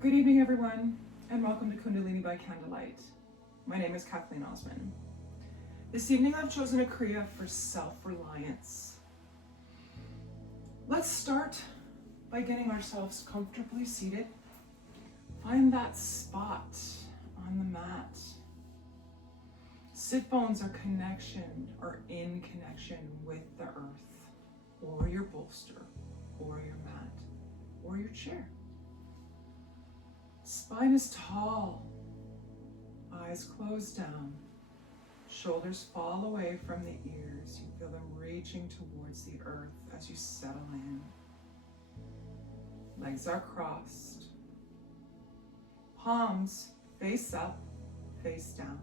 Good evening, everyone, and welcome to Kundalini by Candlelight. My name is Kathleen Osmond. This evening, I've chosen a Kriya for Self Reliance. Let's start by getting ourselves comfortably seated. Find that spot on the mat. Sit bones are in connection with the earth, or your bolster, or your mat, or your chair. Spine is tall, eyes closed down, shoulders fall away from the ears. You feel them reaching towards the earth as you settle in. Legs are crossed. Palms face up, face down,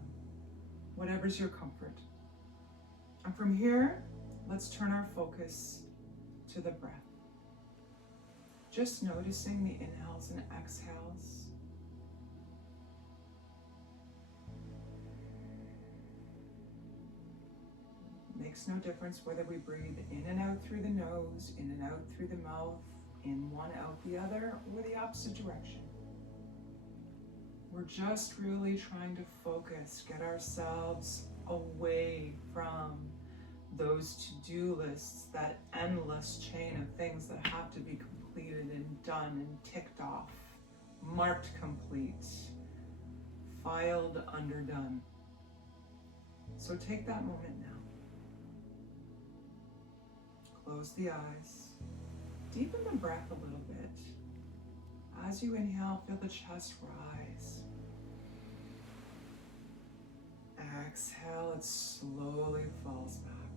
whatever's your comfort. And from here, let's turn our focus to the breath. Just noticing the inhales and exhales. Makes no difference whether we breathe in and out through the nose, in and out through the mouth, in one, out the other, or the opposite direction. We're just really trying to focus, get ourselves away from those to-do lists, that endless chain of things that have to be completed and done and ticked off, marked complete, filed underdone. So take that moment now. Close the eyes. Deepen the breath a little bit. As you inhale, feel the chest rise. Exhale, it slowly falls back.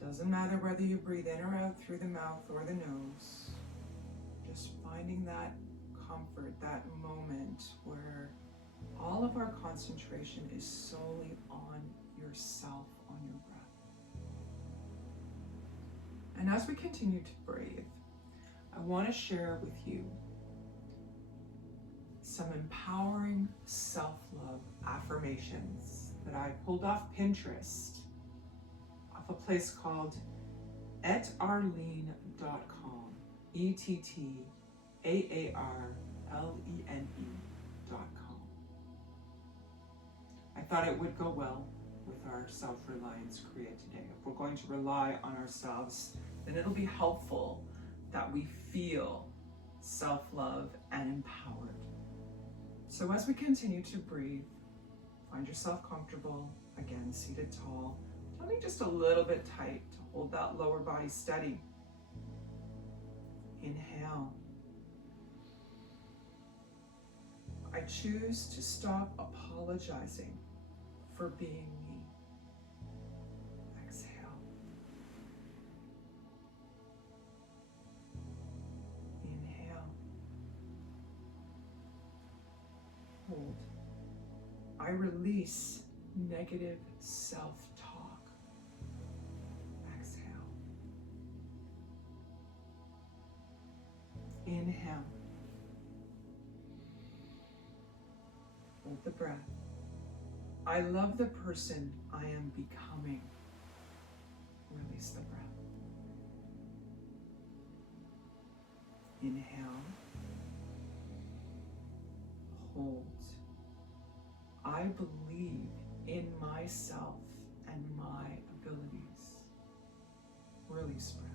Doesn't matter whether you breathe in or out through the mouth or the nose. Just finding that comfort, that moment where all of our concentration is solely on yourself, on your breath. And as we continue to breathe, I want to share with you some empowering self-love affirmations that I pulled off Pinterest, off a place called ettarlene.com, ETTAARLENE.com. I thought it would go well with our Self-Reliance Kriya today. If we're going to rely on ourselves, then it'll be helpful that we feel self-love and empowered. So as we continue to breathe, find yourself comfortable, again, seated tall, tummy just a little bit tight to hold that lower body steady. Inhale. I choose to stop apologizing for being me. Exhale. Inhale. Hold. I release negative self-talk. Exhale. Inhale. Hold the breath. I love the person I am becoming. Release the breath. Inhale. Hold. I believe in myself and my abilities. Release breath.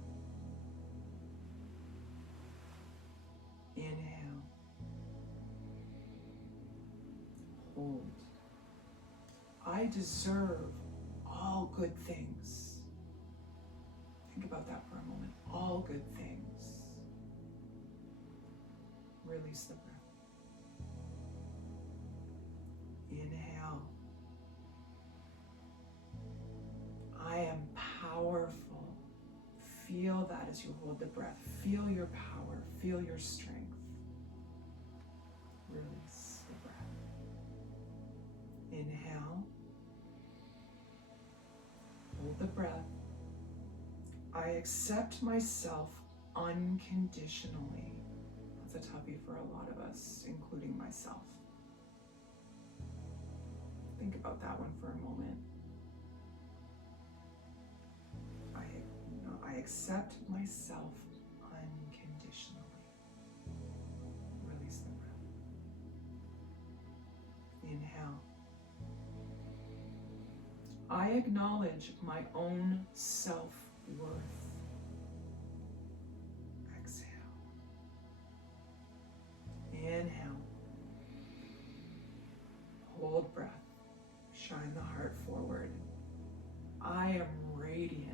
Inhale. Hold. I deserve all good things. Think about that for a moment. All good things. Release the breath. Inhale. I am powerful. Feel that as you hold the breath. Feel your power. Feel your strength. Release the breath. Inhale. Hold the breath. I accept myself unconditionally. That's a toughie for a lot of us, including myself. Think about that one for a moment. I accept myself unconditionally. Release the breath. Inhale. I acknowledge my own self-worth. Exhale. Inhale. Hold breath. Shine the heart forward. I am radiant.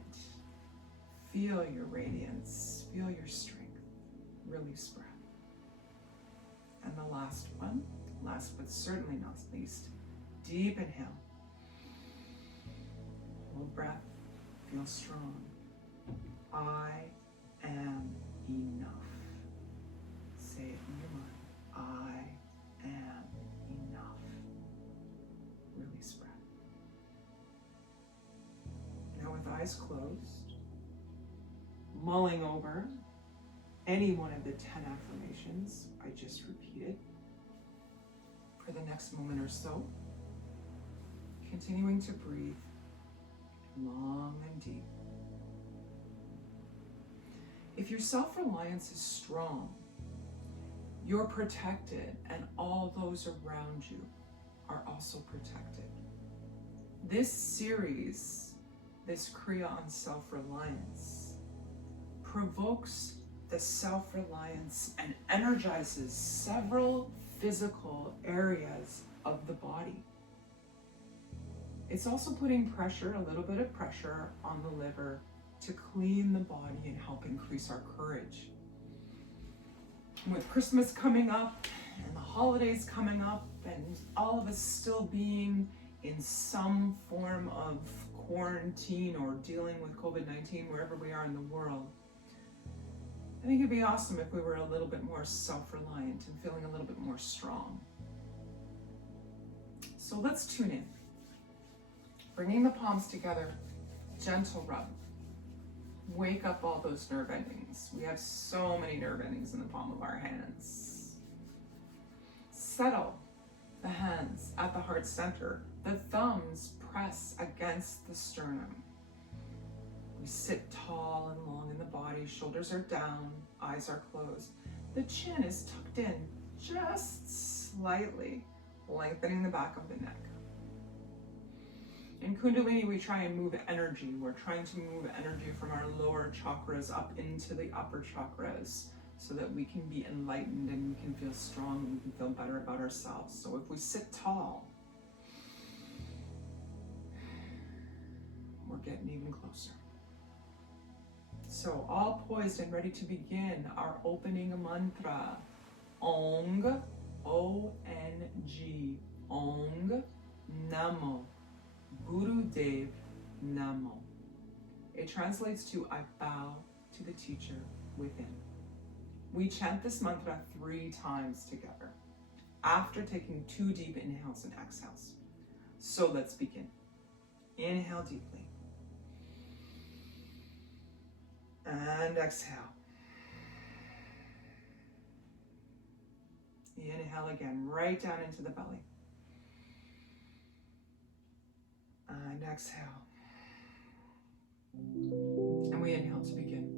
Feel your radiance. Feel your strength. Release breath. And the last one, last but certainly not least, deep inhale. Hold breath. Feel strong. I am enough. Say it in your mind. I am enough. Release breath. Now with eyes closed, mulling over any one of the 10 affirmations I just repeated for the next moment or so, continuing to breathe long and deep. If your self-reliance is strong, you're protected, and all those around you are also protected. This series, this Kriya on self-reliance, provokes the self-reliance and energizes several physical areas of the body. It's also putting pressure, a little bit of pressure, on the liver to clean the body and help increase our courage. And with Christmas coming up and the holidays coming up and all of us still being in some form of quarantine or dealing with COVID-19 wherever we are in the world, I think it'd be awesome if we were a little bit more self-reliant and feeling a little bit more strong. So let's tune in. Bringing the palms together, gentle rub. Wake up all those nerve endings. We have so many nerve endings in the palm of our hands. Settle the hands at the heart center. The thumbs press against the sternum. We sit tall and long in the body. Shoulders are down, eyes are closed. The chin is tucked in just slightly, lengthening the back of the neck. In Kundalini, we try and move energy. We're trying to move energy from our lower chakras up into the upper chakras so that we can be enlightened and we can feel strong and we can feel better about ourselves. So if we sit tall, we're getting even closer. So all poised and ready to begin our opening mantra. Ong, O-N-G, Ong, Namo. Gurudev Namo. It translates to I bow to the teacher within. We chant this mantra 3 times together after taking 2 deep inhales and exhales. So let's begin. Inhale deeply. And exhale. Inhale again, right down into the belly. And exhale. And we inhale to begin.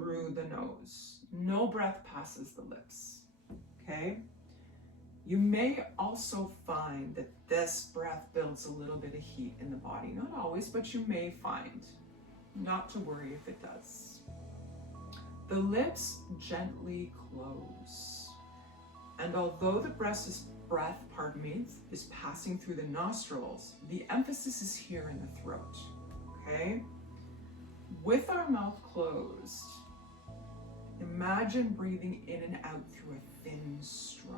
through the nose. No breath passes the lips, okay? You may also find that this breath builds a little bit of heat in the body. Not always, but you may find. Not to worry if it does. The lips gently close. And although the breath is passing through the nostrils, the emphasis is here in the throat, okay? With our mouth closed, imagine breathing in and out through a thin straw.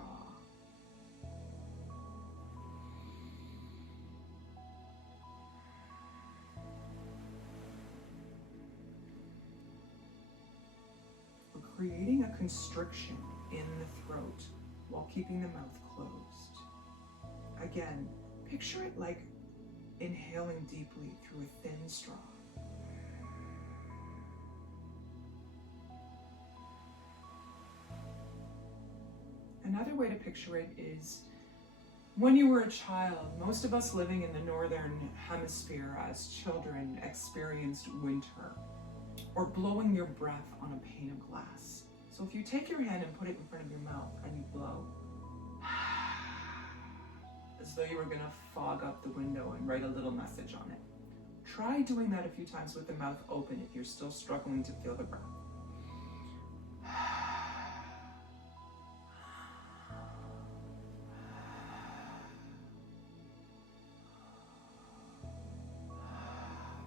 We're creating a constriction in the throat while keeping the mouth closed. Again, picture it like inhaling deeply through a thin straw. Another way to picture it is when you were a child. Most of us living in the northern hemisphere as children experienced winter, or blowing your breath on a pane of glass. So if you take your hand and put it in front of your mouth and you blow, as though you were gonna fog up the window and write a little message on it. Try doing that a few times with the mouth open if you're still struggling to feel the breath.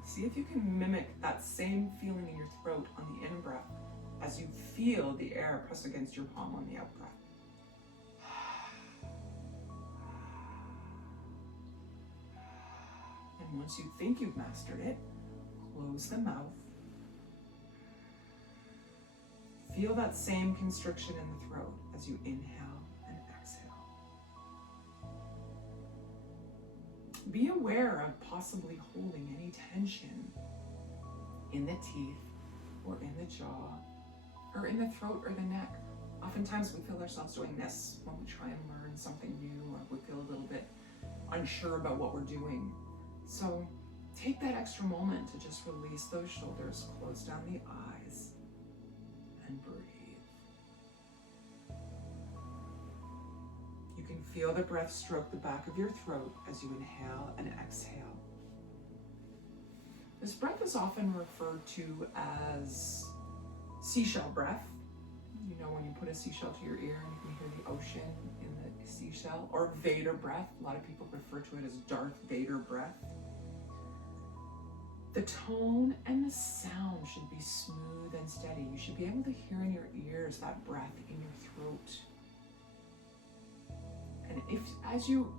See if you can mimic that same feeling in your throat on the in-breath as you feel the air press against your palm on the out-breath. And once you think you've mastered it, close the mouth. Feel that same constriction in the throat as you inhale and exhale. Be aware of possibly holding any tension in the teeth or in the jaw or in the throat or the neck. Oftentimes we feel ourselves doing this when we try and learn something new, or we feel a little bit unsure about what we're doing. So take that extra moment to just release those shoulders, close down the eyes, and breathe. You can feel the breath stroke the back of your throat as you inhale and exhale. This breath is often referred to as seashell breath. You know, when you put a seashell to your ear and you can hear the ocean in the seashell, or Vader breath. A lot of people refer to it as Darth Vader breath. The tone and the sound should be smooth and steady. You should be able to hear in your ears that breath in your throat. And if, as you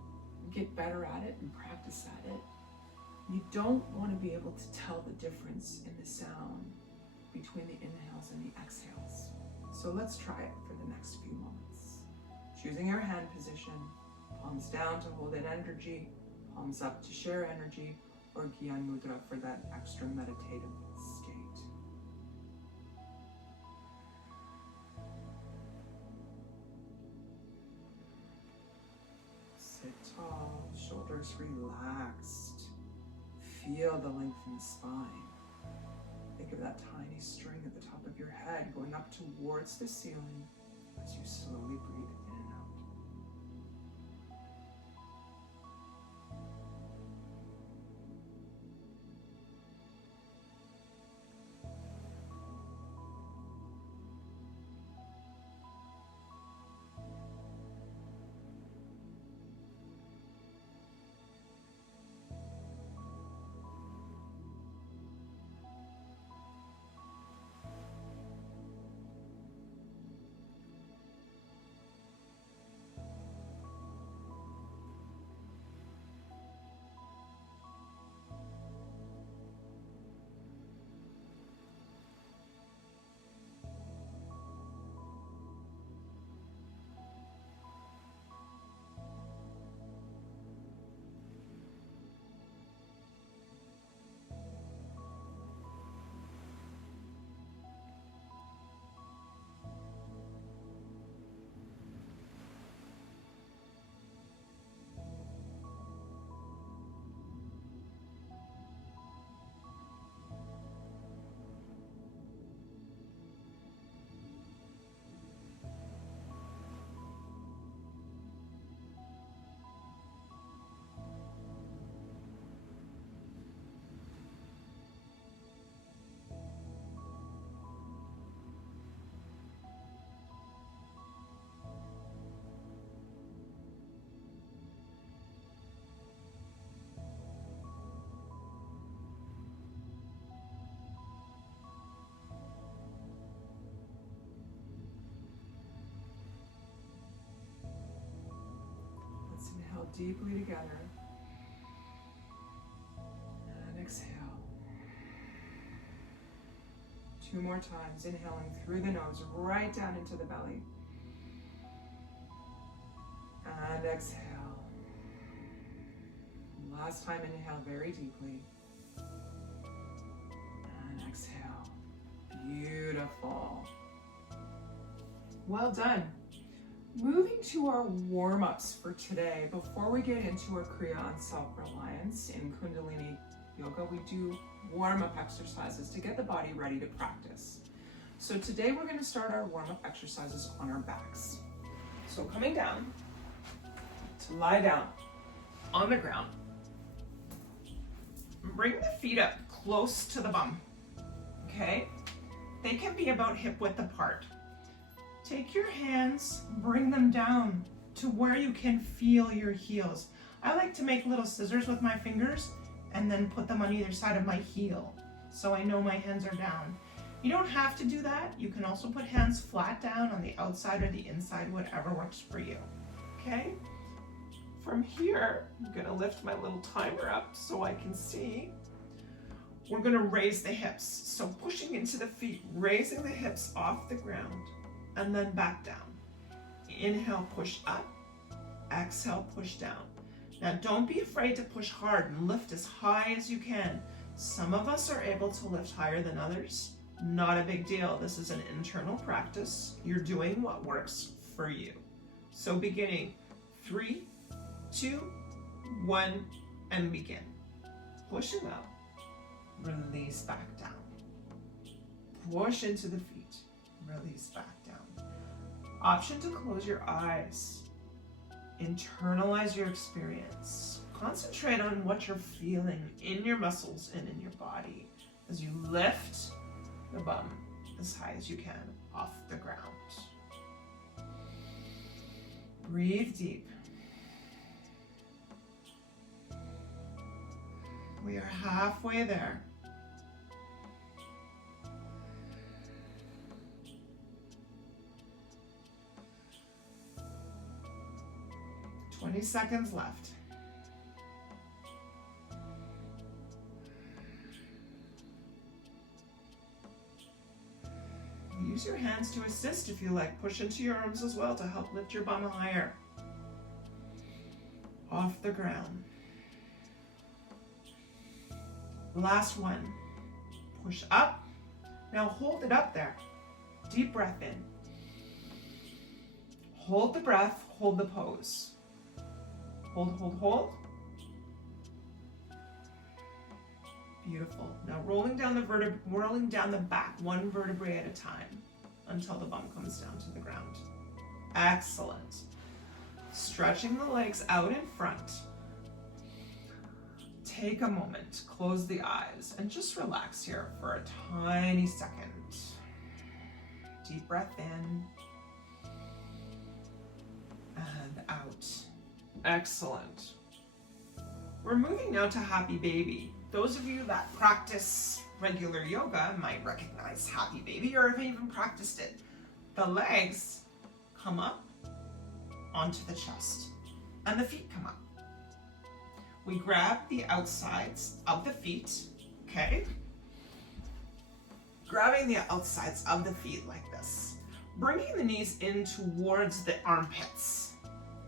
get better at it and practice at it, you don't want to be able to tell the difference in the sound between the inhales and the exhales. So let's try it for the next few moments. Choosing your hand position, palms down to hold in energy, palms up to share energy, or Gyan Mudra for that extra meditative state. Sit tall, shoulders relaxed. Feel the length in the spine. Think of that tiny string at the top of your head going up towards the ceiling as you slowly breathe in and out. Inhale deeply together. And exhale. 2 more times, inhaling through the nose, right down into the belly. And exhale. Last time, inhale very deeply. And exhale. Beautiful. Well done. Moving to our warm-ups for today. Before we get into our Kriya on self-reliance in Kundalini Yoga, we do warm-up exercises to get the body ready to practice. So today we're going to start our warm-up exercises on our backs. So coming down to lie down on the ground. Bring the feet up close to the bum, okay? They can be about hip width apart. Take your hands, bring them down to where you can feel your heels. I like to make little scissors with my fingers and then put them on either side of my heel so I know my hands are down. You don't have to do that. You can also put hands flat down on the outside or the inside, whatever works for you, okay? From here, I'm gonna lift my little timer up so I can see. We're gonna raise the hips. So pushing into the feet, raising the hips off the ground, and then back down. Inhale, push up. Exhale, push down. Now don't be afraid to push hard and lift as high as you can. Some of us are able to lift higher than others. Not a big deal. This is an internal practice. You're doing what works for you. So beginning 3, 2, 1, and begin. Pushing up, release back down. Push into the feet, release back down. Option to close your eyes. Internalize your experience. Concentrate on what you're feeling in your muscles and in your body as you lift the bum as high as you can off the ground. Breathe deep. We are halfway there. "20 seconds left. Use your hands to assist if you like. Push into your arms as well to help lift your bum higher. Off the ground. Last one. Push up. Now hold it up there. Deep breath in. Hold the breath, hold the pose. Hold, hold, hold. Beautiful. Now rolling down the back, one vertebrae at a time until the bum comes down to the ground. Excellent. Stretching the legs out in front. Take a moment, close the eyes, and just relax here for a tiny second. Deep breath in and out. Excellent. We're moving now to Happy Baby. Those of you that practice regular yoga might recognize Happy Baby, or have even practiced it. The legs come up onto the chest and the feet come up. We grab the outsides of the feet, okay? Grabbing the outsides of the feet like this. Bringing the knees in towards the armpits,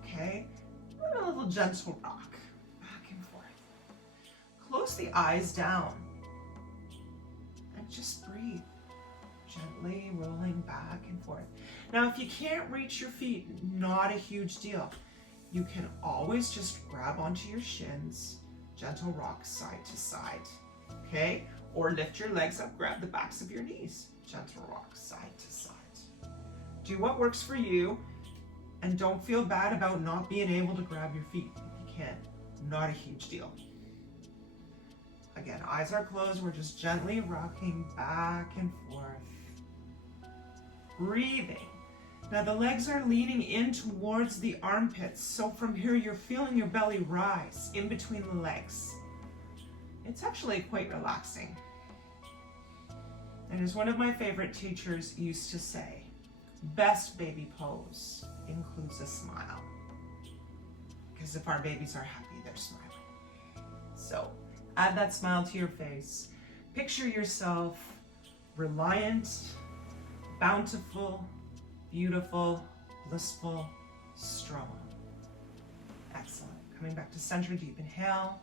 okay? And a little gentle rock, back and forth. Close the eyes down and just breathe. Gently rolling back and forth. Now, if you can't reach your feet, not a huge deal. You can always just grab onto your shins, gentle rock side to side, okay? Or lift your legs up, grab the backs of your knees, gentle rock side to side. Do what works for you, and don't feel bad about not being able to grab your feet if you can. Not a huge deal. Again, eyes are closed, we're just gently rocking back and forth. Breathing. Now the legs are leaning in towards the armpits, so from here you're feeling your belly rise in between the legs. It's actually quite relaxing. And as one of my favorite teachers used to say, best baby pose includes a smile. Because if our babies are happy, they're smiling. So add that smile to your face. Picture yourself reliant, bountiful, beautiful, blissful, strong. Excellent. Coming back to center, deep inhale.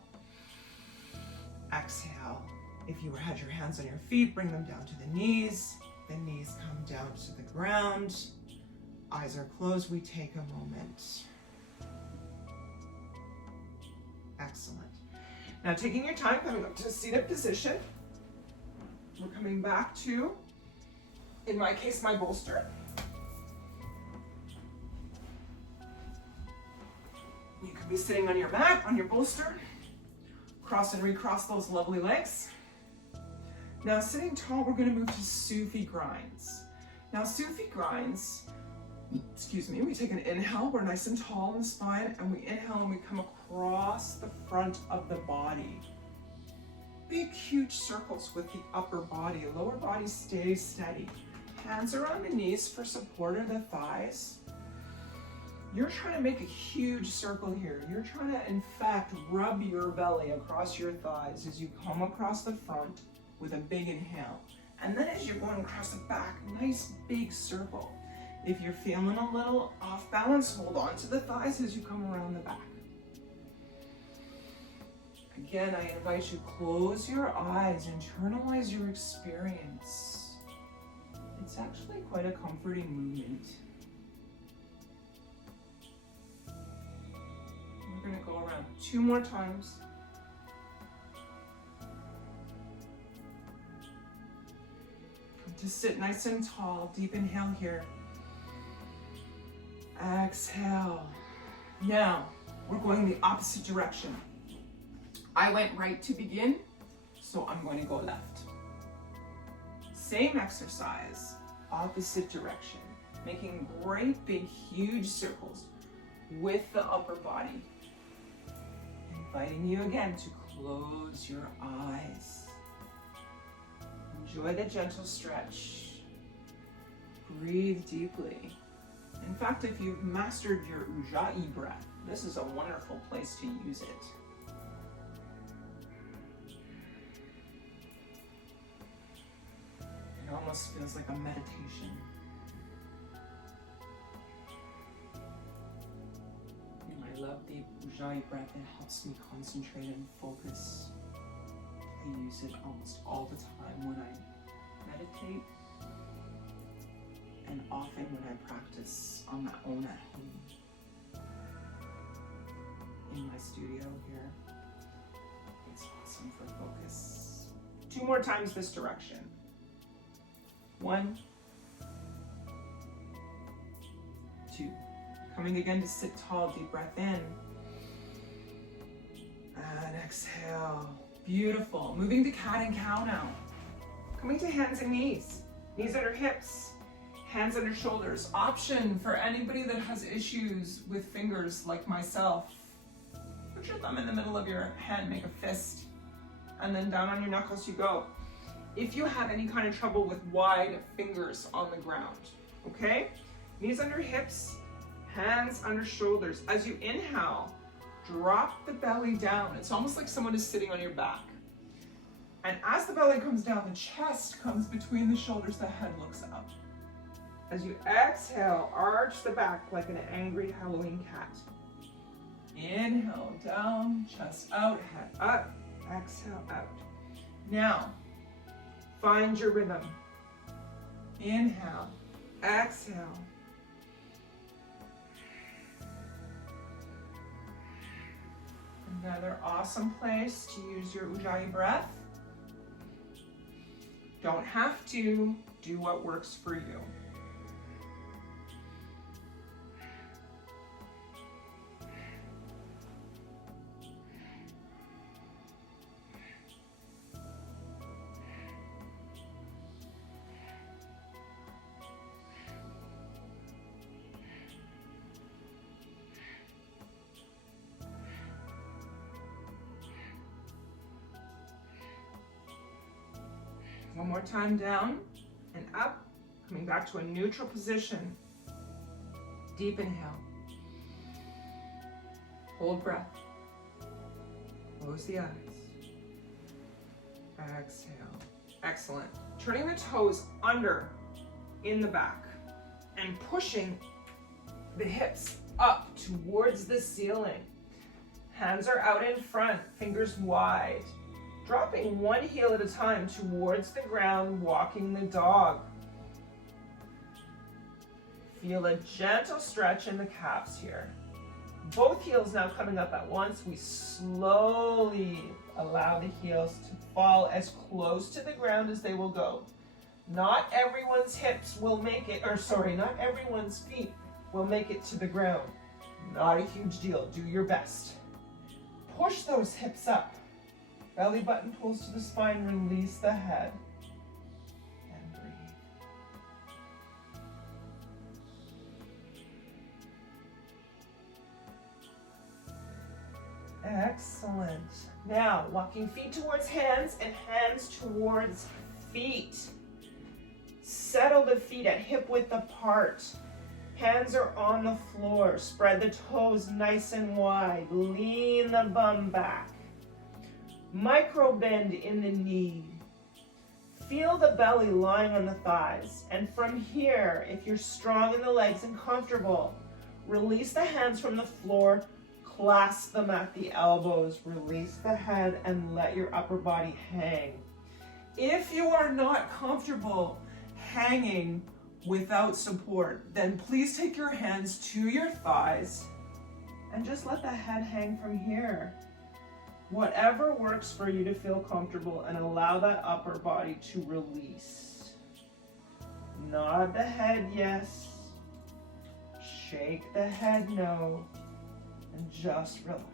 Exhale. If you had your hands on your feet, bring them down to the knees. The knees come down to the ground. Eyes are closed. We take a moment. Excellent. Now taking your time, coming up to a seated position. We're coming back to, in my case, my bolster. You could be sitting on your mat, on your bolster. Cross and recross those lovely legs. Now sitting tall, we're going to move to Sufi grinds. Now Sufi grinds, we take an inhale, we're nice and tall in the spine, and we inhale and we come across the front of the body. Big, huge circles with the upper body. Lower body stays steady. Hands are on the knees for support of the thighs. You're trying to make a huge circle here. You're trying to, in fact, rub your belly across your thighs as you come across the front with a big inhale. And then as you're going across the back, nice big circle. If you're feeling a little off balance, hold on to the thighs as you come around the back. Again, I invite you, close your eyes, internalize your experience. It's actually quite a comforting movement. We're going to go around 2 more times. Just sit nice and tall, deep inhale here. Exhale. Now, we're going the opposite direction. I went right to begin, so I'm going to go left. Same exercise, opposite direction, making great big huge circles with the upper body. Inviting you again to close your eyes. Enjoy the gentle stretch. Breathe deeply. In fact, if you've mastered your Ujjayi breath, this is a wonderful place to use it. It almost feels like a meditation. And I love the Ujjayi breath. It helps me concentrate and focus. I use it almost all the time when I meditate, and often when I practice on my own at home. In my studio here. It's awesome for focus. 2 more times this direction. 1, 2. Coming again to sit tall, deep breath in. And exhale. Beautiful. Moving to cat and cow now. Coming to hands and knees. Knees under hips. Hands under shoulders. Option for anybody that has issues with fingers like myself. Put your thumb in the middle of your hand, make a fist, and then down on your knuckles you go. If you have any kind of trouble with wide fingers on the ground, okay? Knees under hips, hands under shoulders. As you inhale, drop the belly down. It's almost like someone is sitting on your back. And as the belly comes down, the chest comes between the shoulders, the head looks up. As you exhale, arch the back like an angry Halloween cat. Inhale, down, chest out, head up, exhale, out. Now, find your rhythm. Inhale, exhale. Another awesome place to use your Ujjayi breath. Don't have to, do what works for you. One more time, down and up, coming back to a neutral position. Deep inhale. Hold breath. Close the eyes. Exhale. Excellent. Turning the toes under in the back and pushing the hips up towards the ceiling. Hands are out in front, fingers wide. Dropping one heel at a time towards the ground, walking the dog. Feel a gentle stretch in the calves here. Both heels now coming up at once. We slowly allow the heels to fall as close to the ground as they will go. Not everyone's hips will make it, not everyone's feet will make it to the ground. Not a huge deal. Do your best. Push those hips up. Belly button pulls to the spine. Release the head. And breathe. Excellent. Now, walking feet towards hands and hands towards feet. Settle the feet at hip width apart. Hands are on the floor. Spread the toes nice and wide. Lean the bum back. Micro bend in the knee. Feel the belly lying on the thighs. And from here, if you're strong in the legs and comfortable, release the hands from the floor. Clasp them at the elbows. Release the head and let your upper body hang. If you are not comfortable hanging without support, then please take your hands to your thighs and just let the head hang from here. Whatever works for you to feel comfortable, and allow that upper body to release. Nod the head yes. Shake the head no. And just relax.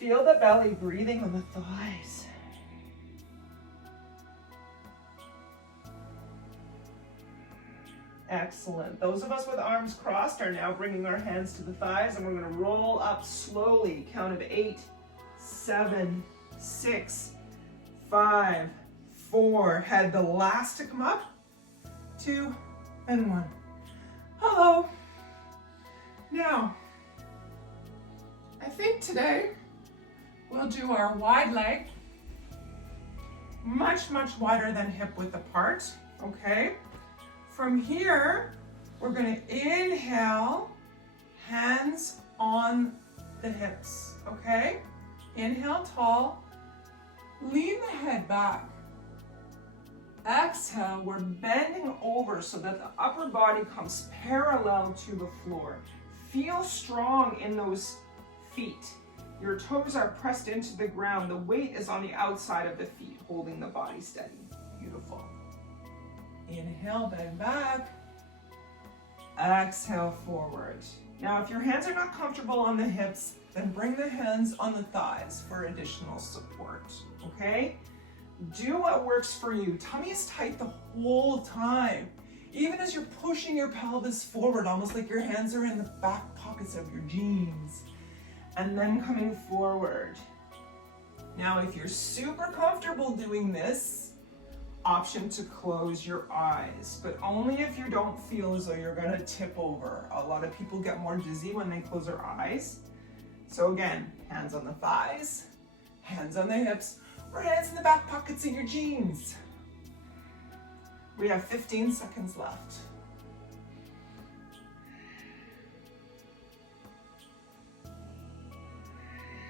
Feel the belly breathing on the thighs. Excellent. Those of us with arms crossed are now bringing our hands to the thighs, and we're going to roll up slowly. Count of 8, 7, 6, 5, 4. Head the last to come up. 2 and 1. Hello. Now, I think today we'll do our wide leg, much wider than hip width apart, okay? From here, we're gonna inhale, hands on the hips, okay? Inhale tall, lean the head back. Exhale, we're bending over so that the upper body comes parallel to the floor. Feel strong in those feet. Your toes are pressed into the ground. The weight is on the outside of the feet, holding the body steady. Beautiful. Inhale, bend back. Exhale, forward. Now, if your hands are not comfortable on the hips, then bring the hands on the thighs for additional support, okay? Do what works for you. Tummy is tight the whole time. Even as you're pushing your pelvis forward, almost like your hands are in the back pockets of your jeans. And then coming forward. Now, if you're super comfortable doing this, option to close your eyes, but only if you don't feel as though you're gonna tip over. A lot of people get more dizzy when they close their eyes. So again, hands on the thighs, hands on the hips, or hands in the back pockets of your jeans. We have 15 seconds left.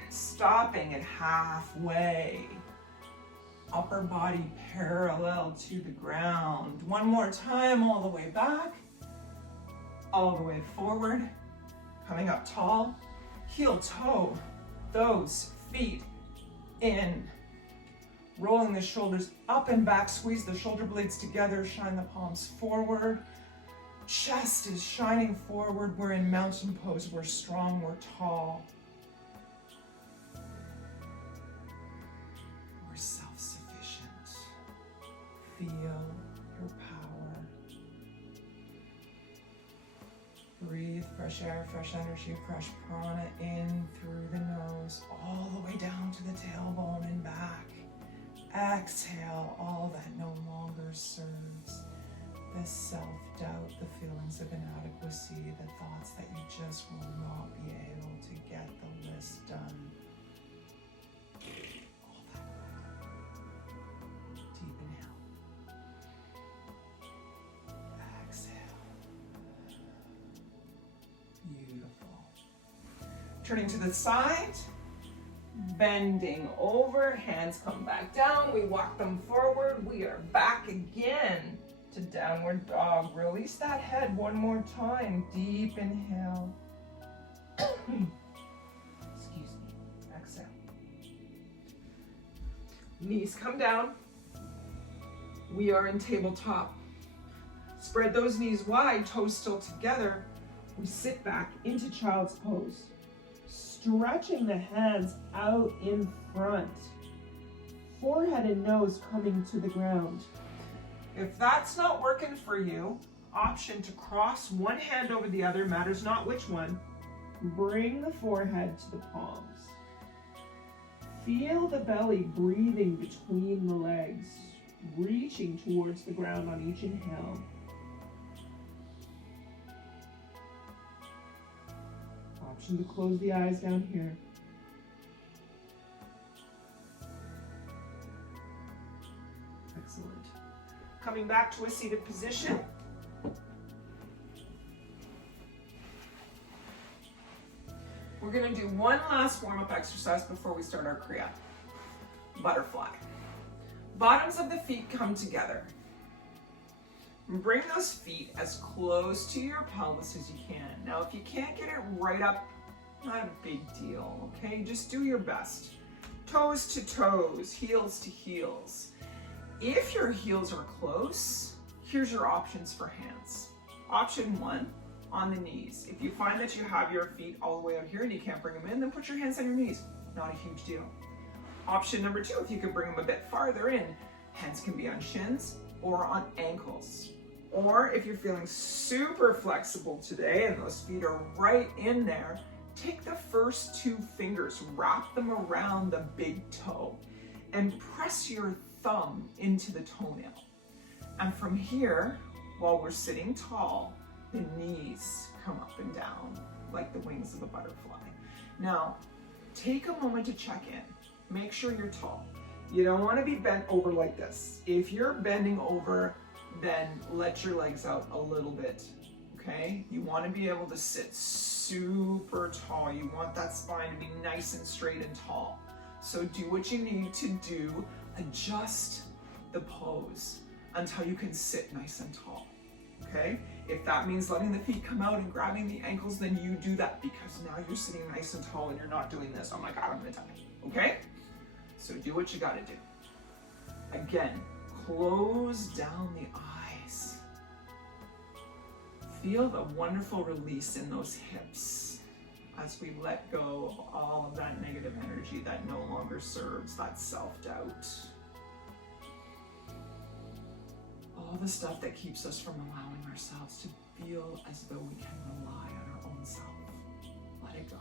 Stopping at halfway. Upper body parallel to the ground. One more time, all the way back. All the way forward. Coming up tall. Heel toe. Those feet in. Rolling the shoulders up and back, squeeze the shoulder blades together, shine the palms forward. Chest is shining forward. We're in mountain pose. We're strong, we're tall. We're self-sufficient. Feel your power. Breathe fresh air, fresh energy, fresh prana in through the nose, all the way down to the tailbone and back. Exhale all that no longer serves the self doubt, the feelings of inadequacy, the thoughts that you just will not be able to get the list done. All that. Deep inhale. Exhale. Beautiful. Turning to the side. Bending over, hands come back down, we walk them forward, we are back again to downward dog. Release that head one more time, deep inhale. Excuse me, exhale. Knees come down, we are in tabletop. Spread those knees wide, toes still together. We sit back into child's pose. Stretching the hands out in front. Forehead and nose coming to the ground. If that's not working for you, option to cross one hand over the other, matters not which one. Bring the forehead to the palms. Feel the belly breathing between the legs, reaching towards the ground on each inhale. Option to close the eyes down here. Excellent. Coming back to a seated position. We're going to do one last warm-up exercise before we start our Kriya. Butterfly. Bottoms of the feet come together. Bring those feet as close to your pelvis as you can. Now, if you can't get it right up, not a big deal, okay? Just do your best. Toes to toes, heels to heels. If your heels are close, here's your options for hands. Option one, on the knees. If you find that you have your feet all the way out here and you can't bring them in, then put your hands on your knees. Not a huge deal. Option number two, if you can bring them a bit farther in, hands can be on shins or on ankles. Or if you're feeling super flexible today and those feet are right in there, take the first two fingers, wrap them around the big toe, and press your thumb into the toenail. And from here, while we're sitting tall, the knees come up and down like the wings of a butterfly. Now, take a moment to check in. Make sure you're tall. You don't want to be bent over like this. If you're bending over, then let your legs out a little bit, okay? You want to be able to sit super tall. You want that spine to be nice and straight and tall. So do what you need to do. Adjust the pose until you can sit nice and tall, okay? If that means letting the feet come out and grabbing the ankles, then you do that, because now you're sitting nice and tall and you're not doing this. Oh my God, I'm gonna die, okay? So do what you gotta do. Again, close down the eyes. Feel the wonderful release in those hips as we let go of all of that negative energy that no longer serves, that self-doubt. All the stuff that keeps us from allowing ourselves to feel as though we can rely on our own self. Let it go.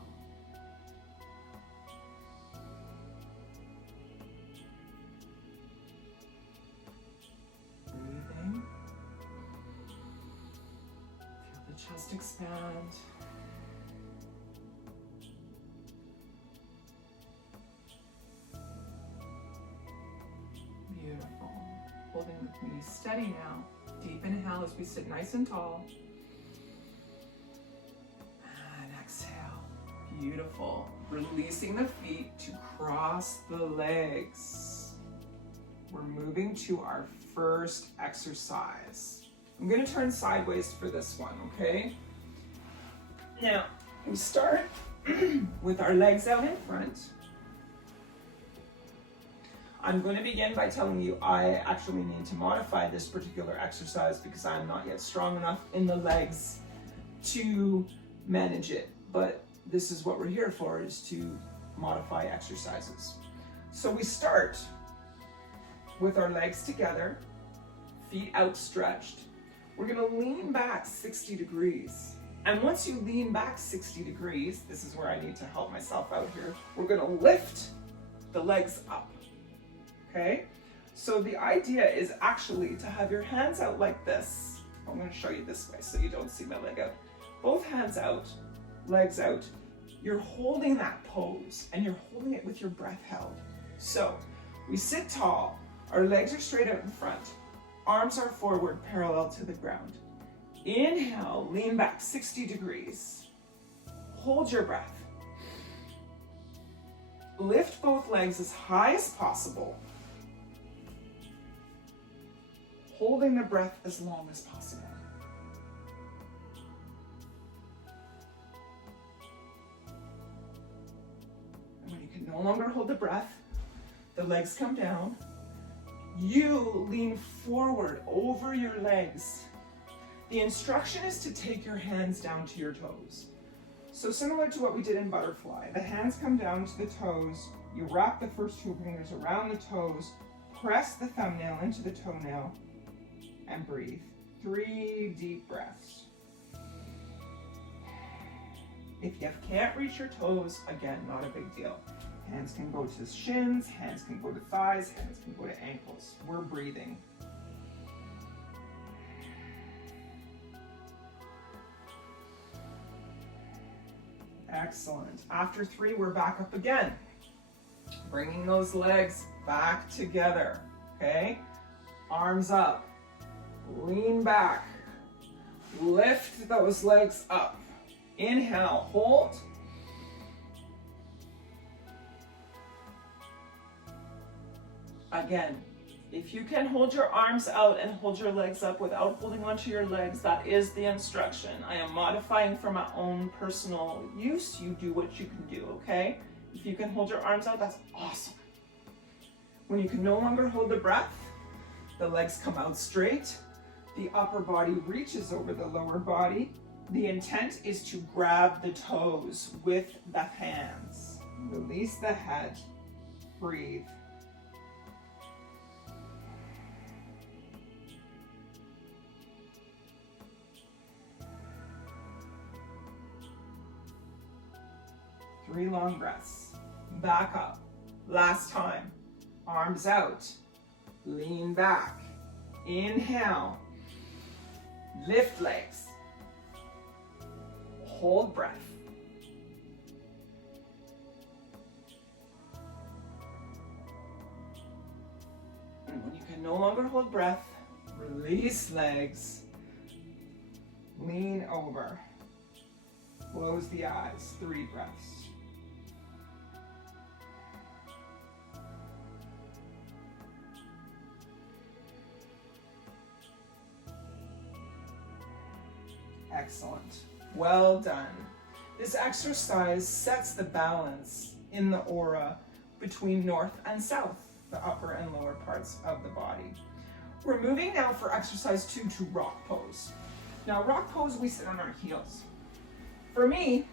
Breathing. Feel the chest expand. Beautiful. Holding the knees steady now. Deep inhale as we sit nice and tall. And exhale. Beautiful. Releasing the feet to cross the legs. We're moving to our first exercise. I'm going to turn sideways for this one, okay? Now, we start with our legs out in front. I'm going to begin by telling you I actually need to modify this particular exercise because I'm not yet strong enough in the legs to manage it. But this is what we're here for, is to modify exercises. So we start with our legs together, feet outstretched. We're going to lean back 60 degrees. And once you lean back 60 degrees, this is where I need to help myself out here, we're going to lift the legs up. Okay, so the idea is actually to have your hands out like this I'm going to show you this way so you don't see my leg out. Both hands out, legs out. You're holding that pose and you're holding it with your breath held. So we sit tall, our legs are straight out in front, arms are forward parallel to the ground. Inhale, lean back 60 degrees. Hold your breath. Lift both legs as high as possible. Holding the breath as long as possible. And when you can no longer hold the breath, the legs come down. You lean forward over your legs. The instruction is to take your hands down to your toes. So similar to what we did in butterfly, the hands come down to the toes, you wrap the first two fingers around the toes, press the thumbnail into the toenail, and breathe. 3 deep breaths. If you can't reach your toes, again, not a big deal. Hands can go to shins, hands can go to thighs, hands can go to ankles. We're breathing. Excellent. After 3, we're back up again. Bringing those legs back together, okay? Arms up. Lean back. Lift those legs up. Inhale, hold. Again, if you can hold your arms out and hold your legs up without holding onto your legs, that is the instruction. I am modifying for my own personal use. You do what you can do, okay? If you can hold your arms out, that's awesome. When you can no longer hold the breath, the legs come out straight. The upper body reaches over the lower body. The intent is to grab the toes with the hands. Release the head. Breathe. Three long breaths. Back up. Last time. Arms out. Lean back. Inhale. Lift legs. Hold breath. And when you can no longer hold breath, release legs. Lean over. Close the eyes. 3 breaths. Excellent. Well done. This exercise sets the balance in the aura between north and south, the upper and lower parts of the body. We're moving now for exercise 2 to rock pose. Now, rock pose, we sit on our heels. For me,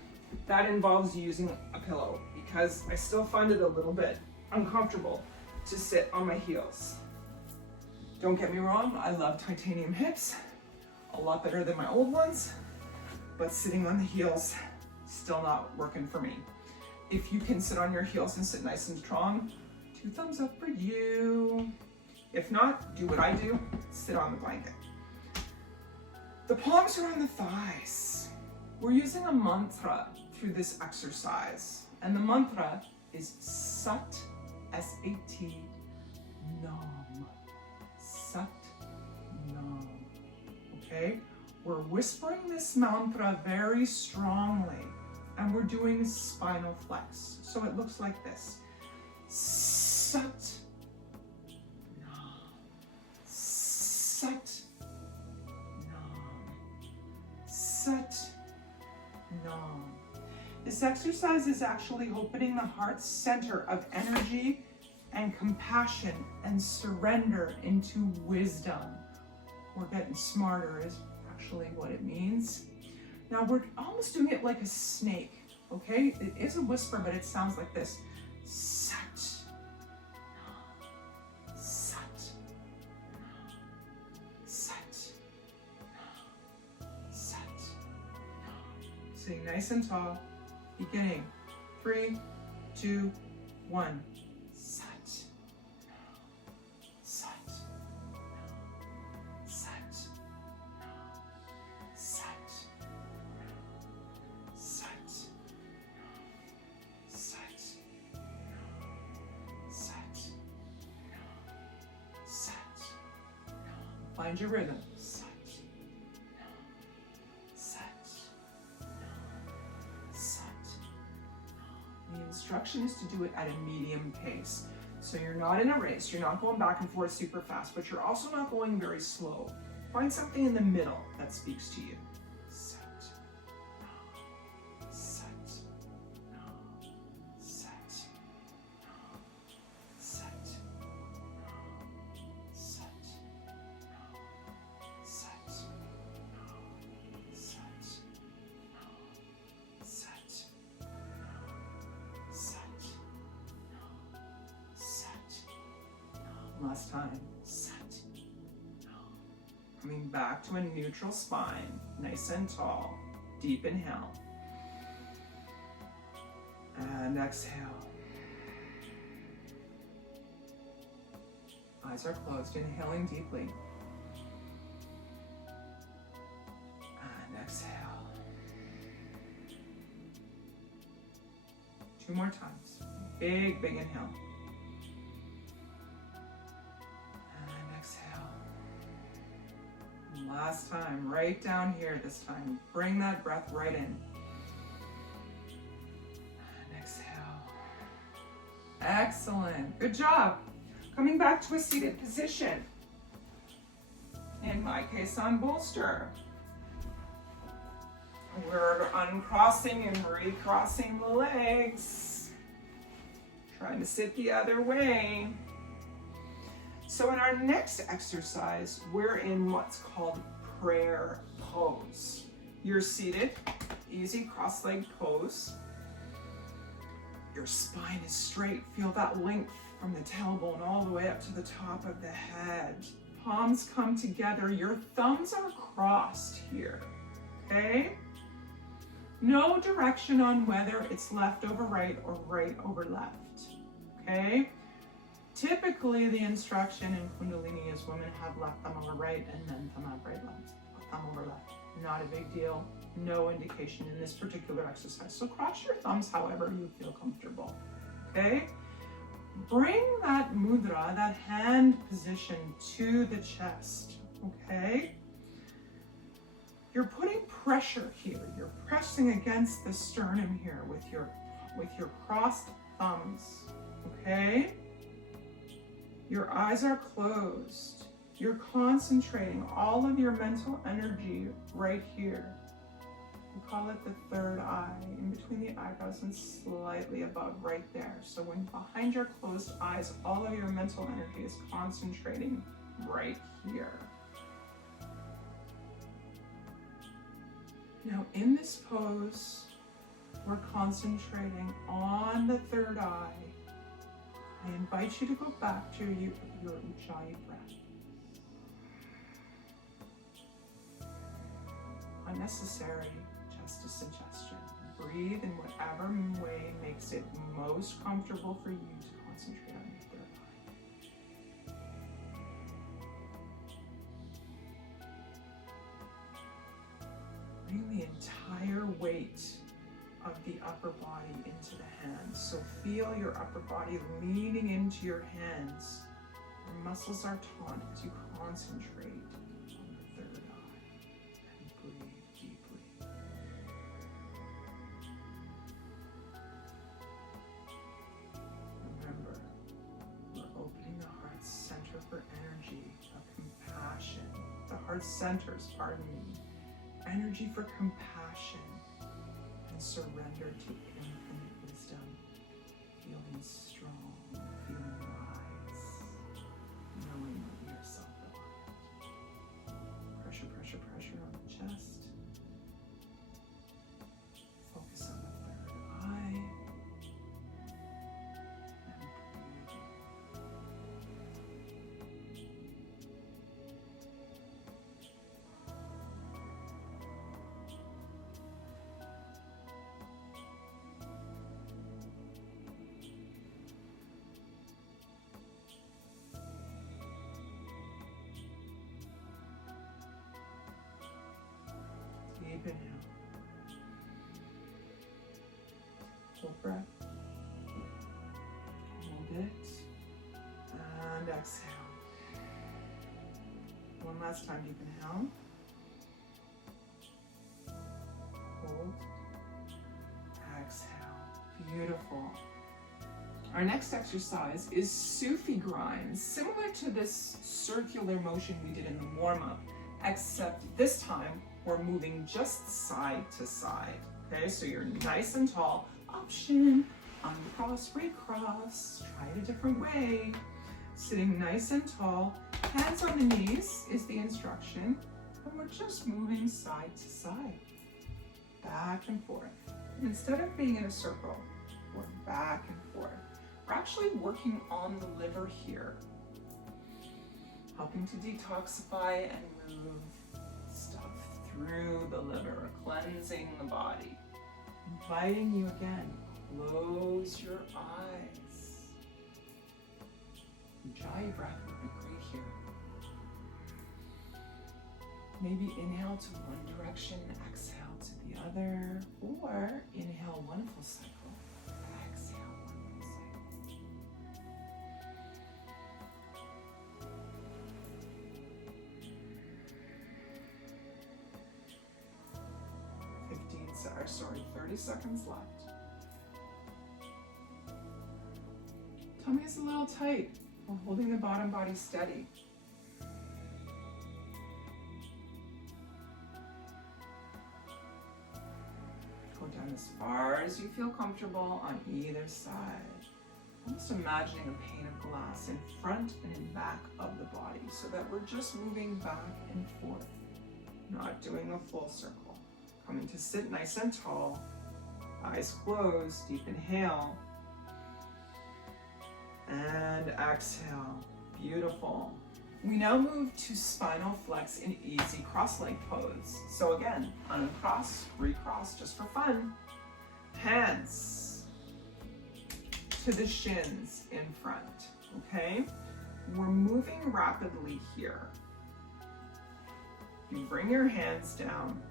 that involves using a pillow because I still find it a little bit uncomfortable to sit on my heels. Don't get me wrong, I love titanium hips, a lot better than my old ones, but sitting on the heels, still not working for me. If you can sit on your heels and sit nice and strong, 2 thumbs up for you. If not, do what I do, sit on the blanket. The palms are on the thighs. We're using a mantra through this exercise, and the mantra is Sat, S-A-T, Nam. Sat, Nam. Okay? We're whispering this mantra very strongly, and we're doing spinal flex. So it looks like this. Sat, Nam. Sat, Nam. Sat, Nam. This exercise is actually opening the heart center of energy and compassion and surrender into wisdom. We're getting smarter is actually what it means. Now we're almost doing it like a snake, okay? It is a whisper, but it sounds like this. Sat, Nam. Sat, Nam. Sat, Nam. Sat, Nam. Sitting nice and tall. Beginning. 3, 2, 1. Sat. Sat. Sat. Find your rhythm. Sat, sat, sat. The instruction is to do it at a medium pace. So you're not in a race, you're not going back and forth super fast, but you're also not going very slow. Find something in the middle that speaks to you. Sat, sat, sat, sat, sat, sat, sat, sat, sat. Last time. Sat. Coming back to a neutral spine, nice and tall. Deep inhale. And exhale. Eyes are closed, inhaling deeply. And exhale. 2 more times. Big, big inhale. And exhale. And last time, right down here this time. Bring that breath right in. And exhale. Excellent. Good job. Coming back to a seated position. In my case, on bolster. We're uncrossing and recrossing the legs. Trying to sit the other way. So in our next exercise, we're in what's called prayer pose. You're seated, easy cross-legged pose. Your spine is straight. Feel that length from the tailbone all the way up to the top of the head. Palms come together. Your thumbs are crossed here, okay? No direction on whether it's left over right or right over left, okay? Typically, the instruction in Kundalini is women have left thumb over right and men thumb over left. Not a big deal. No indication in this particular exercise. So cross your thumbs however you feel comfortable, okay? Bring that mudra, that hand position to the chest, okay? You're putting pressure here. You're pressing against the sternum here with your crossed thumbs, okay? Your eyes are closed. You're concentrating all of your mental energy right here. We call it the third eye, in between the eyebrows and slightly above, right there. So when behind your closed eyes, all of your mental energy is concentrating right here. Now in this pose, we're concentrating on the third eye. I invite you to go back to your Ujjayi breath. Unnecessary, just a suggestion. Breathe in whatever way makes it most comfortable for you to concentrate on your third eye. Bring the entire weight of the upper body into the hands. So feel your upper body leaning into your hands. Your muscles are taut as you concentrate on the third eye. And breathe deeply. Remember, we're opening the heart center for energy of compassion. The heart centers, pardon me. Energy for compassion. And surrender to infinite wisdom, feeling strong, feeling wise, knowing that you're self-reliant. Pressure, pressure, pressure on the chest. Focus on the third eye. And breathing. Deep inhale. Full breath. Hold it. And exhale. One last time, deep inhale. Hold. Exhale. Beautiful. Our next exercise is Sufi grind, similar to this circular motion we did in the warm-up, except this time we're moving just side to side. Okay, so you're nice and tall. Option, uncross, recross. Try it a different way. Sitting nice and tall. Hands on the knees is the instruction. And we're just moving side to side. Back and forth. Instead of being in a circle, we're back and forth. We're actually working on the liver here. Helping to detoxify and move stuff through the liver, cleansing the body. Inviting you again, close your eyes. Ujjayi breath would be great here. Maybe inhale to one direction, exhale to the other, or inhale one full cycle, exhale one full cycle. 30 seconds left. Tummy is a little tight. We're holding the bottom body steady. Go down as far as you feel comfortable on either side. Almost imagining a pane of glass in front and in back of the body so that we're just moving back and forth, not doing a full circle. Coming to sit nice and tall, eyes closed, deep inhale, and exhale. Beautiful. We now move to spinal flex in easy cross-leg pose. So again, uncross, recross, just for fun. Hands to the shins in front, okay? We're moving rapidly here. You bring your hands down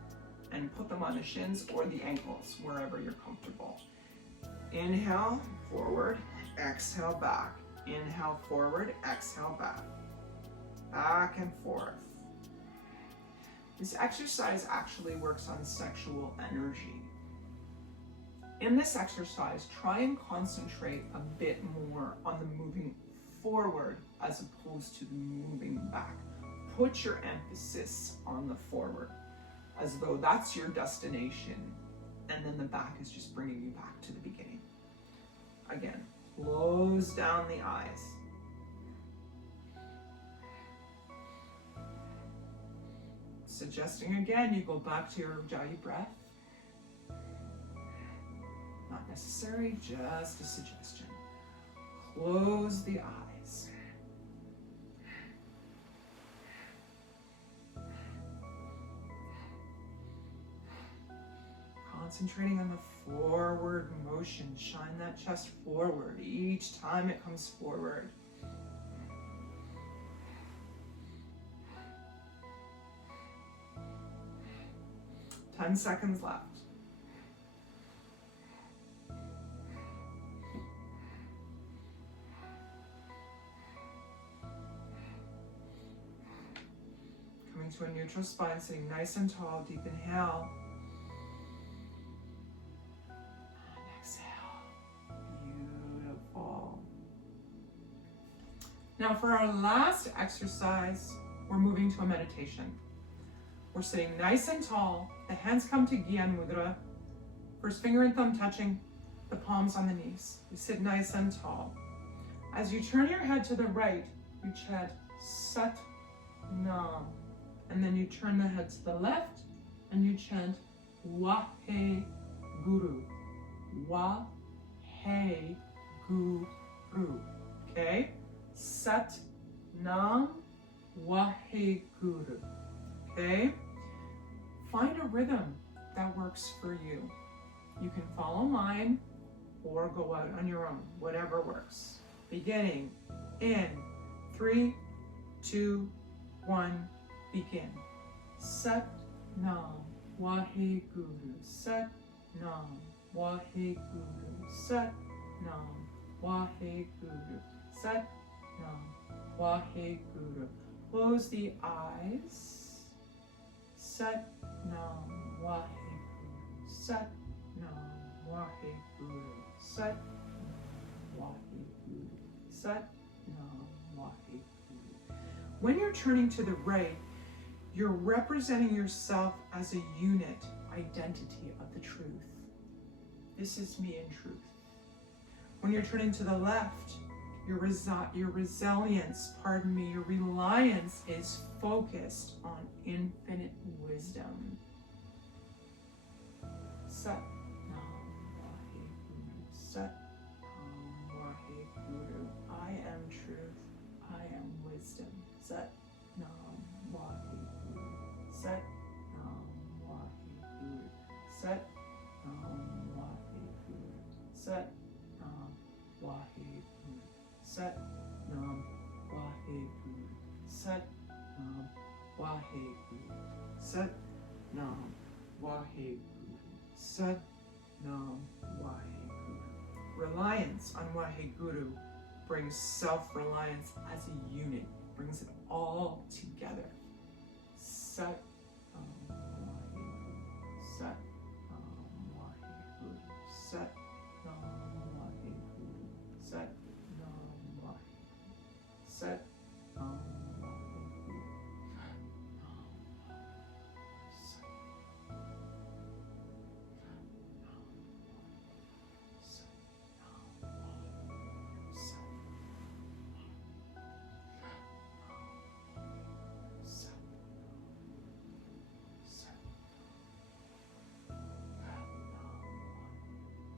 and put them on the shins or the ankles, wherever you're comfortable. Inhale, forward, exhale, back. Inhale, forward, exhale, back. Back and forth. This exercise actually works on sexual energy. In this exercise, try and concentrate a bit more on the moving forward as opposed to the moving back. Put your emphasis on the forward, as though that's your destination, and then the back is just bringing you back to the beginning. Again, close down the eyes. Suggesting again, you go back to your Ujjayi breath. Not necessary, just a suggestion. Close the eyes. Concentrating on the forward motion. Shine that chest forward each time it comes forward. Ten seconds left. Coming to a neutral spine, sitting nice and tall, deep inhale. Now for our last exercise, we're moving to a meditation. We're sitting nice and tall. The hands come to Gyan Mudra. First finger and thumb touching, the palms on the knees. You sit nice and tall. As you turn your head to the right, you chant Sat Nam. And then you turn the head to the left and you chant Wahe Guru. Wahe Guru. Okay? Sat Nam Wahe Guru. Okay? Find a rhythm that works for you. You can follow mine or go out on your own, whatever works. Beginning in 3, 2, 1, begin. Sat Nam Wahe Guru. Sat Nam Wahe Guru. Sat Nam Wahe Guru. Sat Nam Wahe Guru. Close the eyes. Sat Nam Waheguru. Sat Nam Waheguru. Sat Nam Waheguru. Sat Nam Waheguru. When you're turning to the right, you're representing yourself as a unit, identity of the truth. This is me in truth. When you're turning to the left, your resilience, your reliance is focused on infinite wisdom. Sat Nam Waheguru. Sat Nam Waheguru. I am truth. I am wisdom. Sat Nam Waheguru. Sat Nam Waheguru. Sat Nam Waheguru. Sat Nam Waheguru. Sat Nam Waheguru. Sat Nam Waheguru. Sat Nam Waheguru. Sat Nam Waheguru. Reliance on Waheguru brings self-reliance as a unit, brings it all together. Sat Nam Waheguru. Sat Nam Waheguru. Sat Nam Waheguru. Sat Nam Waheguru. Sat Nam Waheguru.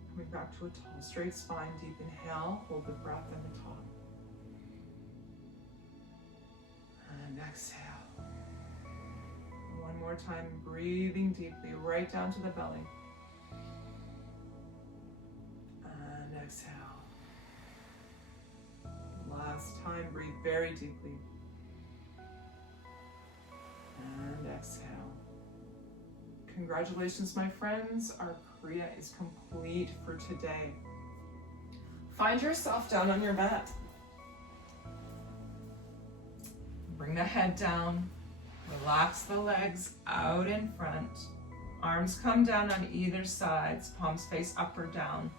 Coming back to a tall, straight spine, deep inhale, hold the breath in the top. And exhale. One more time, breathing deeply, right down to the belly. And exhale. Last time, breathe very deeply. And exhale. Congratulations, my friends. Our Kriya is complete for today. Find yourself down on your mat. Bring the head down. Relax the legs out in front. Arms come down on either sides, palms face up or down.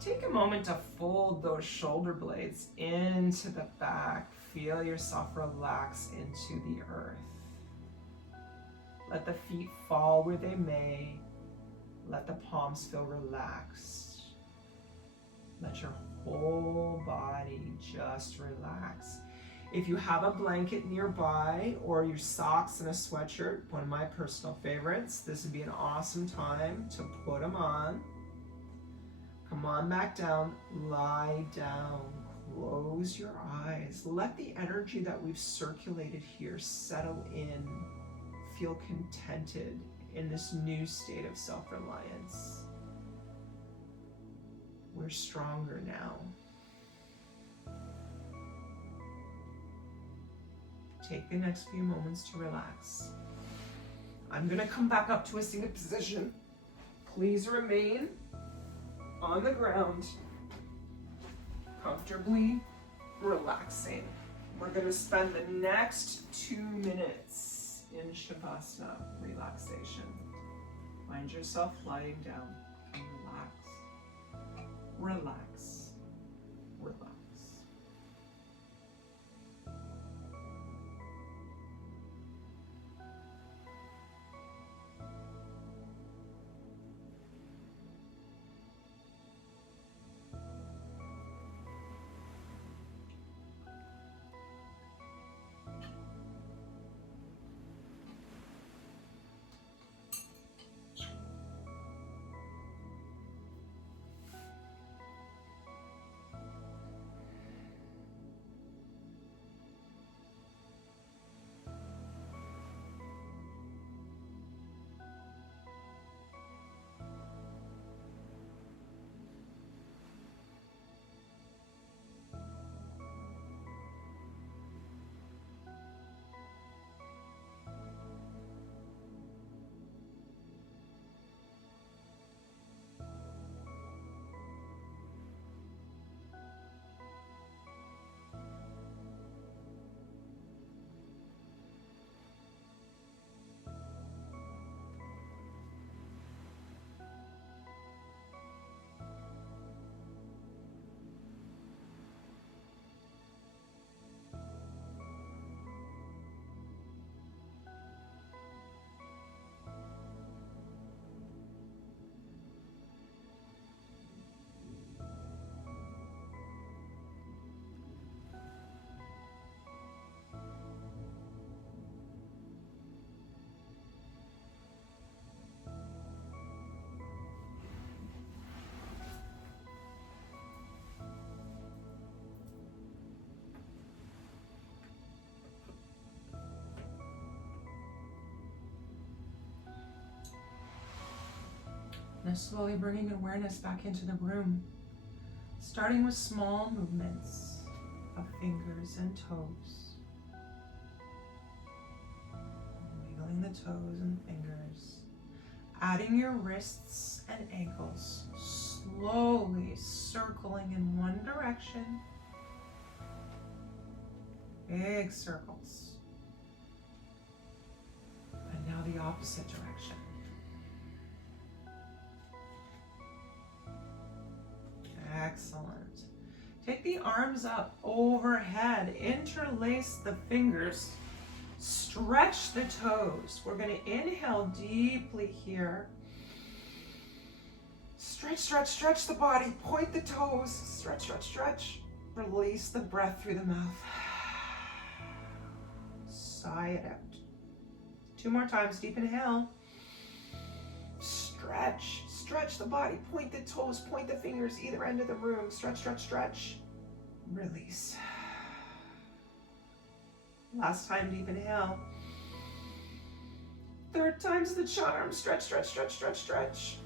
Take a moment to fold those shoulder blades into the back. Feel yourself relax into the earth. Let the feet fall where they may. Let the palms feel relaxed. Let your whole body just relax. If you have a blanket nearby or your socks and a sweatshirt, one of my personal favorites, this would be an awesome time to put them on. Come on back down, lie down, close your eyes. Let the energy that we've circulated here settle in. Feel contented in this new state of self-reliance. We're stronger now. Take the next few moments to relax. I'm gonna come back up to a seated position. Please remain on the ground, comfortably relaxing. We're gonna spend the next 2 minutes in Shavasana relaxation. Find yourself lying down and relax, relax, relax. Now slowly bringing awareness back into the room, starting with small movements of fingers and toes. Wiggling the toes and fingers. Adding your wrists and ankles, slowly circling in one direction. Big circles. And now the opposite direction. Excellent. Take the arms up overhead, interlace the fingers, stretch the toes. We're going to inhale deeply here. Stretch, stretch, stretch the body, point the toes, stretch, stretch, stretch. Release the breath through the mouth. Sigh it out. 2 more times, deep inhale. Stretch, stretch the body, point the toes, point the fingers, either end of the room. Stretch, stretch, stretch. Release. Last time, deep inhale. 3rd time's the charm. Stretch, stretch, stretch, stretch, stretch.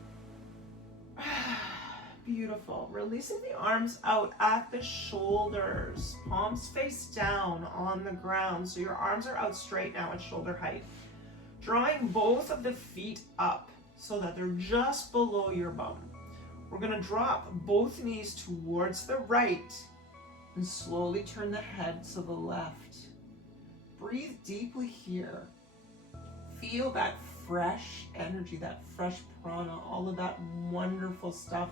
Beautiful. Releasing the arms out at the shoulders. Palms face down on the ground. So your arms are out straight now at shoulder height. Drawing both of the feet up so that they're just below your bum. We're going to drop both knees towards the right and slowly turn the head to the left. Breathe deeply here. Feel that fresh energy, that fresh prana, all of that wonderful stuff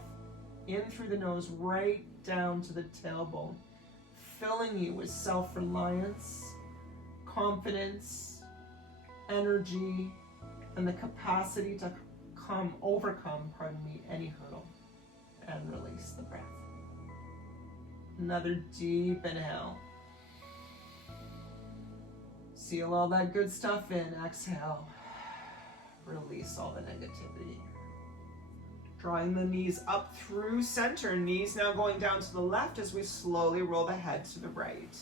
in through the nose, right down to the tailbone, filling you with self-reliance, confidence, energy, and the capacity to overcome, any hurdle, and release the breath. Another deep inhale. Seal all that good stuff in. Exhale. Release all the negativity. Drawing the knees up through center. Knees now going down to the left as we slowly roll the head to the right.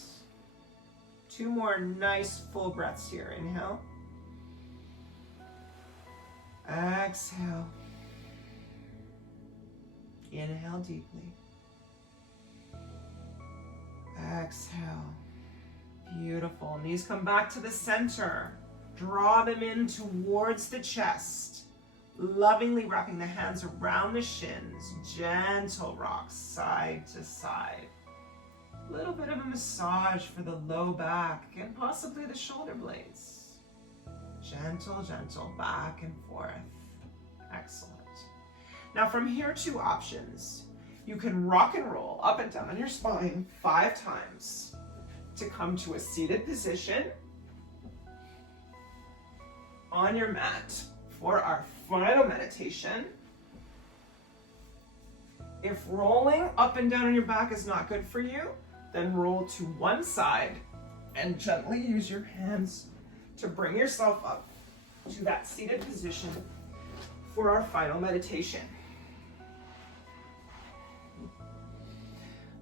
2 more nice full breaths here. Inhale. Exhale. Inhale deeply. Exhale. Beautiful. Knees come back to the center. Draw them in towards the chest. Lovingly wrapping the hands around the shins. Gentle rock side to side. A little bit of a massage for the low back and possibly the shoulder blades. Gentle, gentle, back and forth. Excellent. Now from here, 2 options. You can rock and roll up and down on your spine 5 times to come to a seated position on your mat for our final meditation. If rolling up and down on your back is not good for you, then roll to one side and gently use your hands to bring yourself up to that seated position for our final meditation.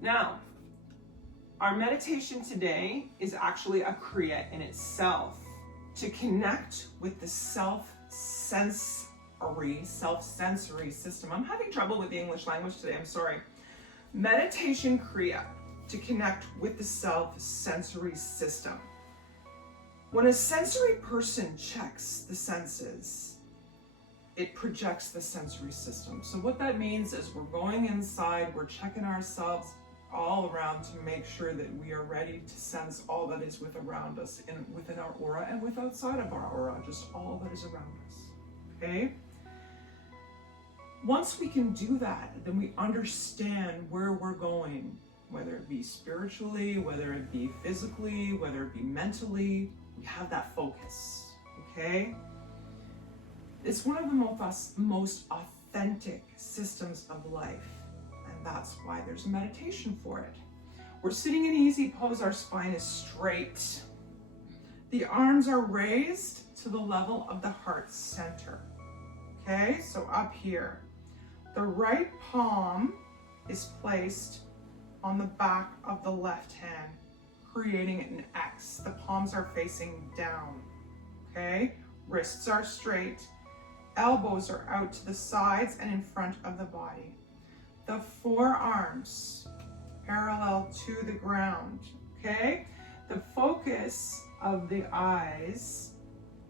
Now, our meditation today is actually a Kriya in itself to connect with the self-sensory system. I'm having trouble with the English language today, I'm sorry. Meditation Kriya to connect with the self-sensory system. When a sensory person checks the senses, it projects the sensory system. So what that means is we're going inside, we're checking ourselves all around to make sure that we are ready to sense all that is around us within our aura and with outside of our aura, just all that is around us, okay? Once we can do that, then we understand where we're going, whether it be spiritually, whether it be physically, whether it be mentally, we have that focus, okay? It's one of the most authentic systems of life. That's why there's a meditation for it. We're sitting in easy pose, our spine is straight. The arms are raised to the level of the heart center. Okay, so up here. The right palm is placed on the back of the left hand, creating an X. The palms are facing down. Okay, wrists are straight. Elbows are out to the sides and in front of the body. The forearms parallel to the ground, okay? The focus of the eyes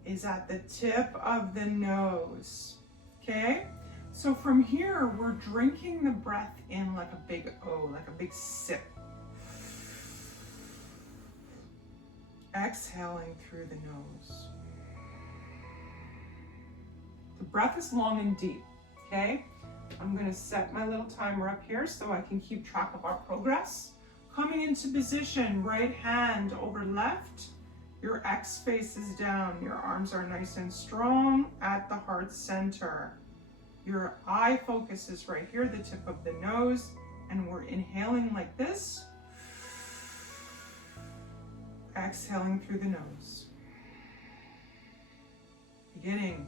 is at the tip of the nose, okay? So from here, we're drinking the breath in like a big O, like a big sip. Exhaling through the nose. The breath is long and deep, okay? I'm gonna set my little timer up here so I can keep track of our progress. Coming into position, right hand over left. Your X faces down. Your arms are nice and strong at the heart center. Your eye focus is right here, the tip of the nose, and we're inhaling like this. Exhaling through the nose. Beginning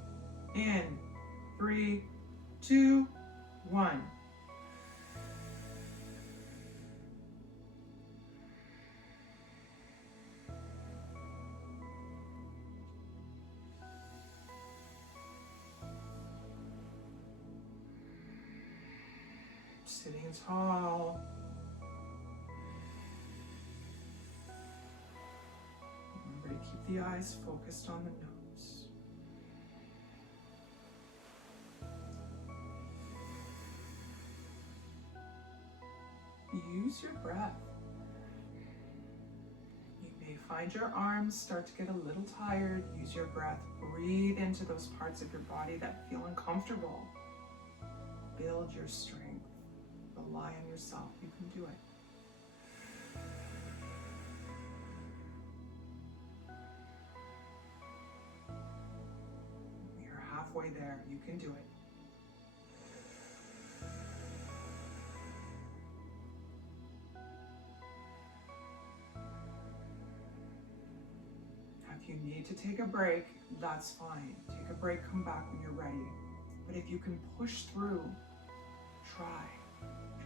in 3, 2, 1. Sitting tall. Remember to keep the eyes focused on the nose. Use your breath. You may find your arms start to get a little tired. Use your breath. Breathe into those parts of your body that feel uncomfortable. Build your strength. Rely on yourself. You can do it. You're halfway there. You can do it. If you need to take a break, that's fine. Take a break, come back when you're ready. But if you can push through, try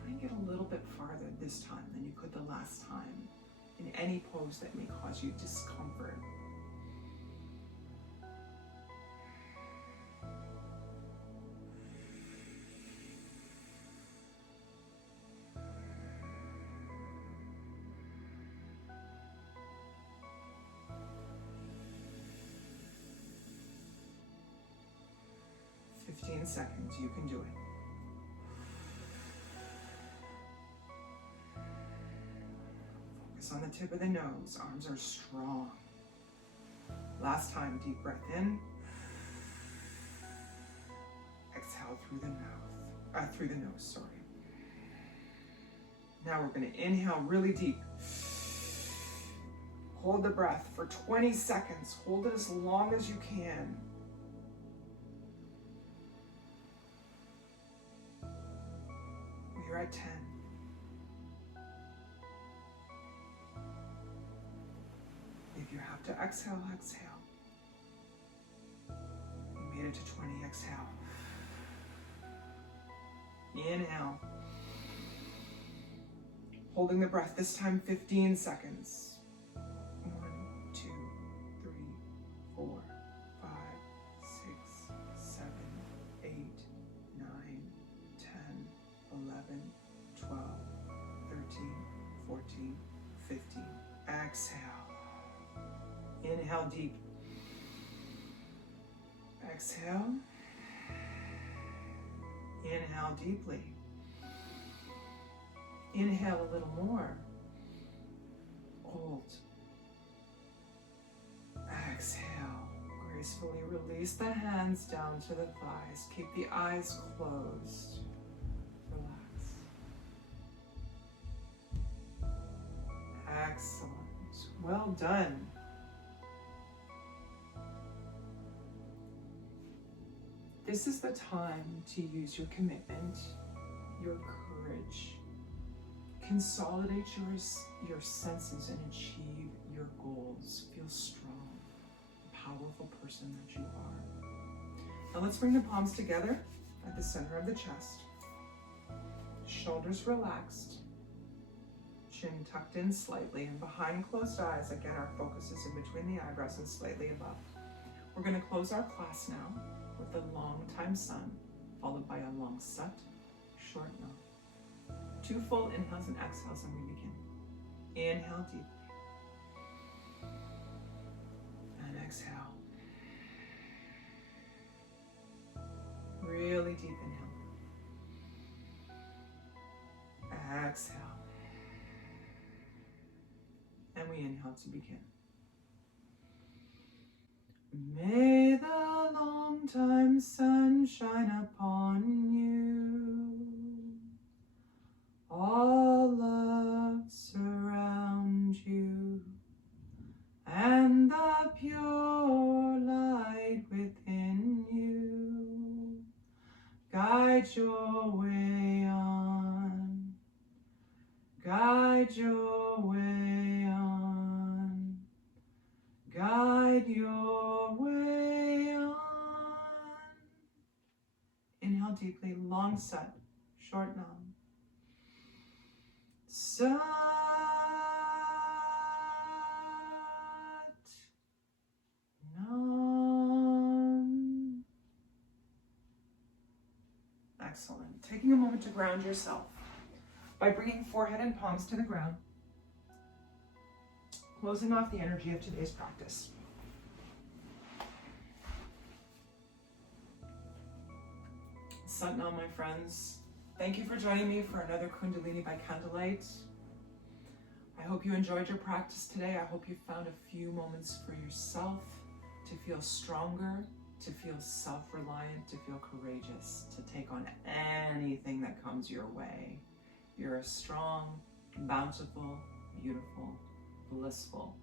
and get a little bit farther this time than you could the last time in any pose that may cause you discomfort. "15 seconds, you can do it." On the tip of the nose, arms are strong. Last time, deep breath in. Exhale through the nose, sorry. Now we're going to inhale really deep. Hold the breath for 20 seconds. Hold it as long as you can. We're at 10. If you have to exhale, exhale. You made it to 20, exhale. Inhale. Holding the breath, this time 15 seconds. 1, 2, 3, 4, 5, 6, 7, 8, 9, 10, 11, 12, 13, 14, 15. Exhale. Inhale deep. Exhale. Inhale deeply. Inhale a little more. Hold. Exhale. Gracefully release the hands down to the thighs. Keep the eyes closed. Relax. Excellent. Well done. This is the time to use your commitment, your courage. Consolidate your senses and achieve your goals. Feel strong, powerful person that you are. Now let's bring the palms together at the center of the chest. Shoulders relaxed. Chin tucked in slightly, and behind closed eyes, again, our focus is in between the eyebrows and slightly above. We're going to close our class now. with a long time sun, followed by a long sat, short nam. 2 full inhales and exhales, and we begin. Inhale deep. And exhale. Really deep inhale. Exhale. And we inhale to begin. May the long time sun shine upon you. All love surround you, and the pure light within you guide your way on, guide your way on, guide your way on. Inhale deeply, long sat, short nam. Sat, nam. Excellent. Taking a moment to ground yourself by bringing forehead and palms to the ground, closing off the energy of today's practice. Sat Nam, my friends. Thank you for joining me for another Kundalini by Candlelight. I hope you enjoyed your practice today. I hope you found a few moments for yourself to feel stronger, to feel self-reliant, to feel courageous, to take on anything that comes your way. You're a strong, bountiful, beautiful, blissful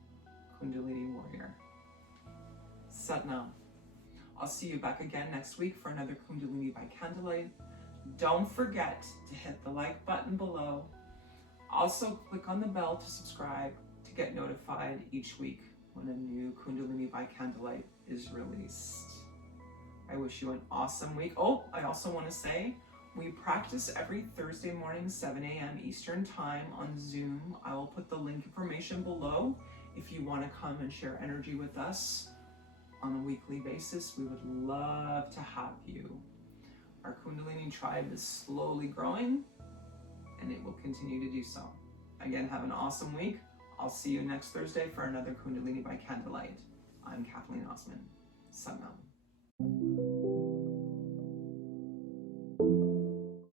Kundalini warrior. Sat Nam. I'll see you back again next week for another Kundalini by Candlelight. Don't forget to hit the like button below. Also, click on the bell to subscribe to get notified each week when a new Kundalini by Candlelight is released. I wish you an awesome week. Oh, I also want to say, we practice every Thursday morning, 7 a.m. Eastern Time on Zoom. I will put the link information below if you want to come and share energy with us on a weekly basis. We would love to have you. Our Kundalini tribe is slowly growing, and it will continue to do so. Again, have an awesome week. I'll see you next Thursday for another Kundalini by Candlelight. I'm Kathleen Osmond. Sat Nam.